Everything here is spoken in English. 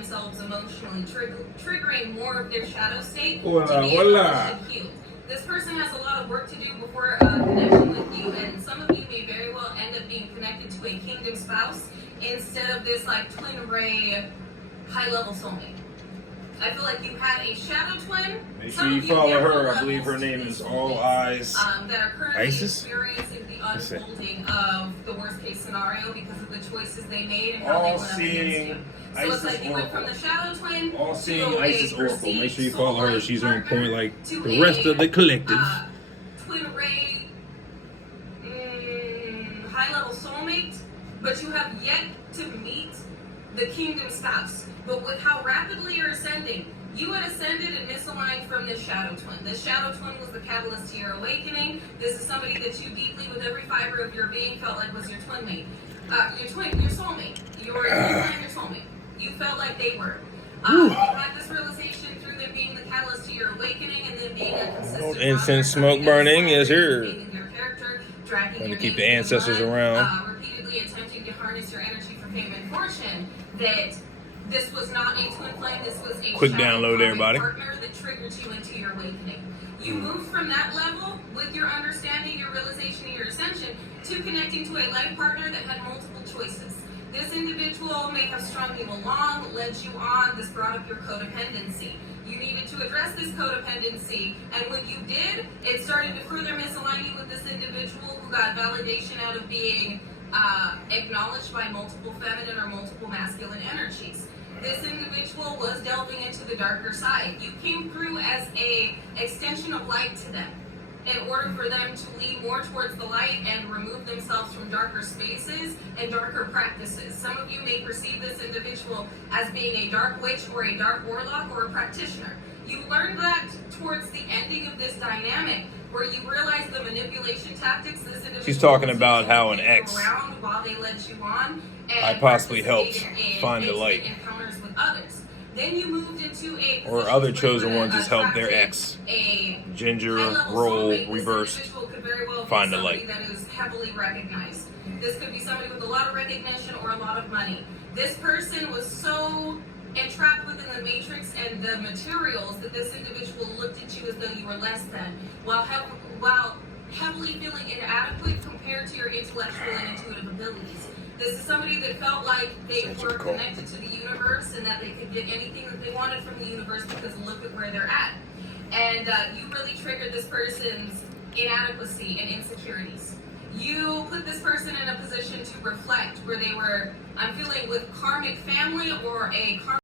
themselves emotionally, triggering more of their shadow state Hola, to be hola. able to heal. This person has a lot of work to do before connection with you, and some of you may very well end up being connected to a kingdom spouse instead of this like twin ray high-level soulmate. I feel like you had a shadow twin. Make sure you follow her. I believe her name is All Eyes. That are currently ISIS? experiencing the unfolding of the worst case scenario because of the choices they made and how they went up against you. So it's like you went from the shadow twin All-seeing to ISIS a Oracle. Make sure you follow her. perceived She's on partner point like to the rest of the collective. Twin ray, high-level soulmate, but you have yet to meet the kingdom spouse. But with how rapidly you're ascending, you had ascended and misaligned from this shadow twin. This shadow twin was the catalyst to your awakening. This is somebody that you deeply, with every fiber of your being, felt like was your twin mate. Your soulmate. Your soulmate. You felt like they were. You had this realization through them being the catalyst to your awakening and then being a consistent Incense smoke burning is here. Trying to keep the ancestors around. Repeatedly attempting to harness your energy for fame and fortune. That this was not a twin flame, this was a Quick download, everybody. partner that triggered you into your awakening. You moved from that level with your understanding, your realization, and your ascension to connecting to a life partner that had multiple choices. This individual may have strung you along, led you on. This brought up your codependency. You needed to address this codependency, and when you did, it started to further misalign you with this individual who got validation out of being acknowledged by multiple feminine or multiple masculine energies. This individual was delving into the darker side. You came through as a extension of light to them in order for them to lean more towards the light and remove themselves from darker spaces and darker practices. Some of you may perceive this individual as being a dark witch or a dark warlock or a practitioner. You learned that towards the ending of this dynamic, where you realize the manipulation tactics this individual. She's talking about how an ex around while they led you on and I possibly helped find the light. Encounters with others. Then you moved into a Or other chosen ones just helped their ex. Ginger, roll, reverse, find the light. That is heavily recognized. This could be somebody with a lot of recognition or a lot of money. This person was so entrapped within the matrix and the materials that this individual looked at you as though you were less than, while heavily feeling inadequate compared to your intellectual and intuitive abilities. This is somebody that felt like they were connected to the universe and that they could get anything that they wanted from the universe because look at where they're at. And you really triggered this person's inadequacy and insecurities. You put this person in a position to reflect where they were, I'm feeling with karmic family or a karmic